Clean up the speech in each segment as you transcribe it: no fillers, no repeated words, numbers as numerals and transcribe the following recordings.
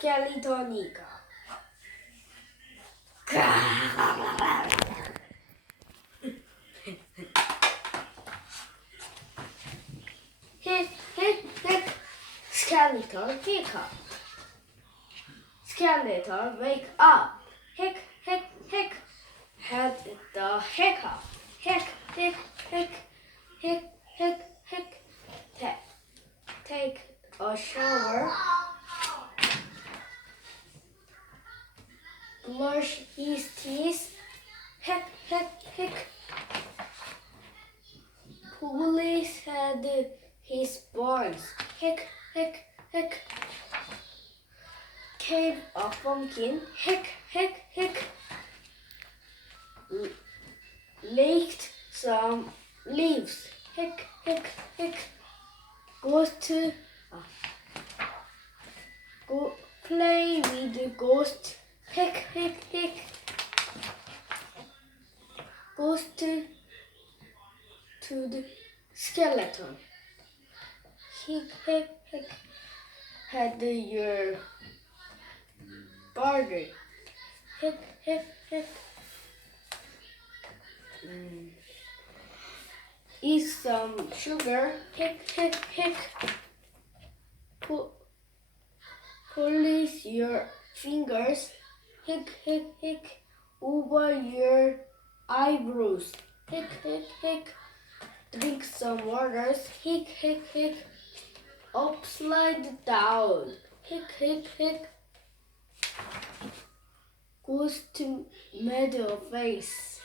Skeletonica. Hic, hic, hic. Skeleton hiccup. Skeleton wake up. Hic, hic, hic. Had the hiccup. Hic, hic, hic. Hic, hic, hic. Take a shower. Brush his teeth. Hic, hic, hic. Police had his bones. Hic, hic, hic. Cave a pumpkin. Hic, hic, hic. Licked some leaves. Hic, hic, hic. Goes to go play with the ghost. Hic, hic, hic. Goes to the skeleton. Hic, hic, hic. Had your burger. Hic, hic, hic. Eat some sugar. Hic, hic, hic. Polish your fingers. Hic, hic, hic. Over your eyebrows. Hic, hic, hic. Drink some waters. Hic, hic, hic. Upside down. Hic, hic, hic. Goes to middle face.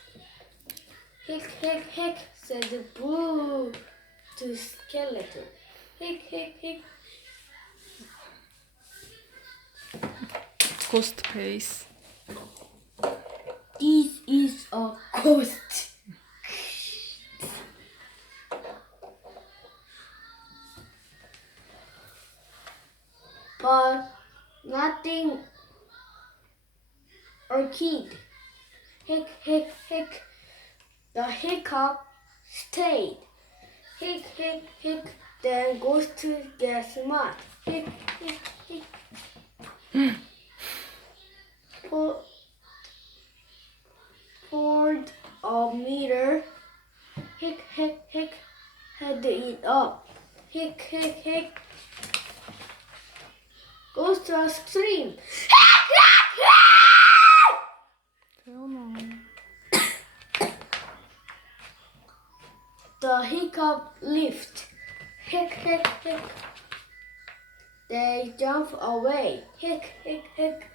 Hic, hic, hic. Said boo to skeleton. Hic, hic, hic. Ghost case. This is a ghost. But nothing or kid. Hic, hic, hic. The hiccup stayed. Hic, hic, hic. Then goes to get smart. Hic, hic, hic. Poured a meter. Hic, hic, hic. Had it up. Hic, hic, hic. Goes to a stream. The hiccup lift. Hic, hic, hic. They jump away. Hic, hic, hic.